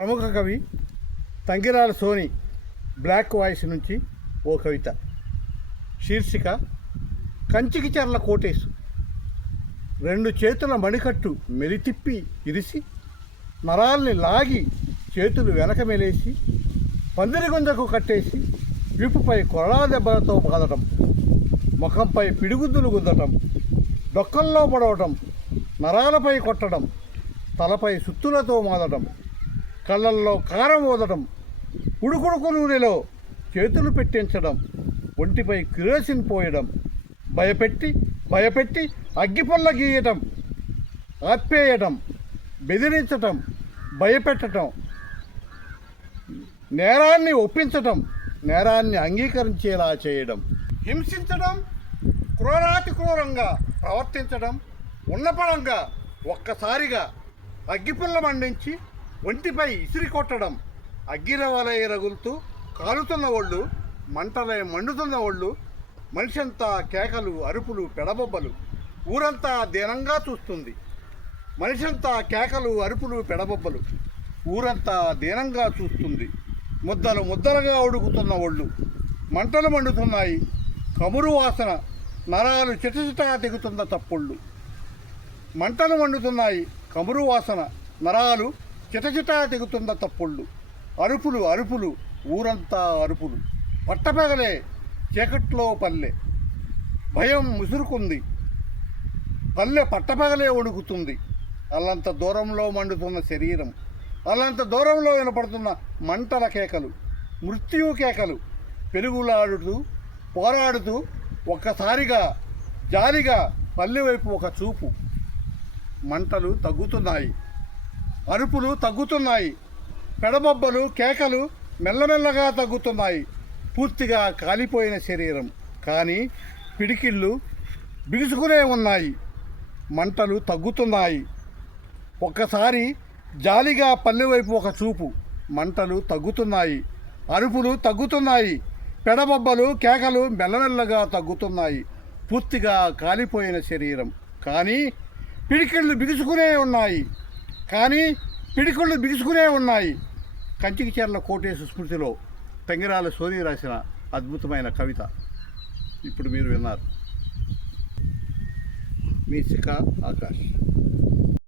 ప్రముఖ కవి Tangirala Soni black voice నుంచి ఓ కవిత. శీర్షిక కంచికి చెర్ల కోటేశు. రెండు చేతుల మణికట్టు మెలితిప్పి ఇరిసి నరాల్ని లాగి చేతులు వెనక మెలేసి పందిరి గుంజకు కట్టేసి వీపుపై కొరడా దెబ్బలతో బాదటం, ముఖంపై పిడిగుద్దులు గుద్దటం, డొక్కల్లో పడవటం, నరాలపై కొట్టడం, తలపై సుత్తులతో మాదటం, కళ్ళల్లో కారం ఊదటం, ఉడుకుడుకు నూనెలో చేతులు పెట్టించడం, ఒంటిపై కిరోసిన్ పోయడం, భయపెట్టి అగ్గిపుల్ల గీయటం, ఆప్పేయటం, బెదిరించటం, భయపెట్టడం, నేరాన్ని ఒప్పించటం, నేరాన్ని అంగీకరించేలా చేయడం, హింసించడం, క్రూరాతి క్రూరంగా ప్రవర్తించడం, ఉన్నపడంగా ఒక్కసారిగా అగ్గిపుల్ల మండించి ఒంటిపై ఇసిరి కొట్టడం, అగ్గిరవలై రగులుతూ కాలుతున్న ఒళ్ళు, మంటలై మండుతున్న ఒళ్ళు, మనిషంతా కేకలు, అరుపులు, పెడబొబ్బలు, ఊరంతా దీనంగా చూస్తుంది. మనిషంతా కేకలు, అరుపులు, పెడబొబ్బలు, ఊరంతా దీనంగా చూస్తుంది. ముద్దలు ముద్దలుగా ఉడుకుతున్న ఒళ్ళు, మంటలు మండుతున్నాయి, కమురు వాసన, నరాలు చిటచిటా తెగుతున్న తప్పుళ్ళు. మంటలు మండుతున్నాయి, కమురు వాసన, నరాలు చిటచిటా తెగుతున్న తప్పుళ్ళు, అరుపులు అరుపులు, ఊరంతా అరుపులు. పట్టపగలే చీకట్లో పల్లె, భయం ముసురుకుంది, పల్లె పట్టపగలే వణుకుతుంది. అల్లంత దూరంలో మండుతున్న శరీరం, అల్లంత దూరంలో వినపడుతున్న మంటల కేకలు, మృత్యు కేకలు, పెరుగులాడుతూ పోరాడుతూ ఒక్కసారిగా జాలిగా పల్లె వైపు ఒక చూపు. మంటలు తగ్గుతున్నాయి, అరుపులు తగ్గుతున్నాయి, పెడబొబ్బలు కేకలు మెల్లమెల్లగా తగ్గుతున్నాయి. పూర్తిగా కాలిపోయిన శరీరం, కానీ పిడికిళ్ళు బిగుసుకునే ఉన్నాయి. మంటలు తగ్గుతున్నాయి. ఒక్కసారి జాలిగా పల్లెవైపు ఒక చూపు. మంటలు తగ్గుతున్నాయి, అరుపులు తగ్గుతున్నాయి, పెడబొబ్బలు కేకలు మెల్లమెల్లగా తగ్గుతున్నాయి. పూర్తిగా కాలిపోయిన శరీరం, కానీ పిడికిళ్ళు బిగుసుకునే ఉన్నాయి. కంచికి చెర్ల కోటేశు స్మృతిలో తంగిరాల సోని రాసిన అద్భుతమైన కవిత ఇప్పుడు మీరు విన్నారు. మీ శిఖ ఆకాష్.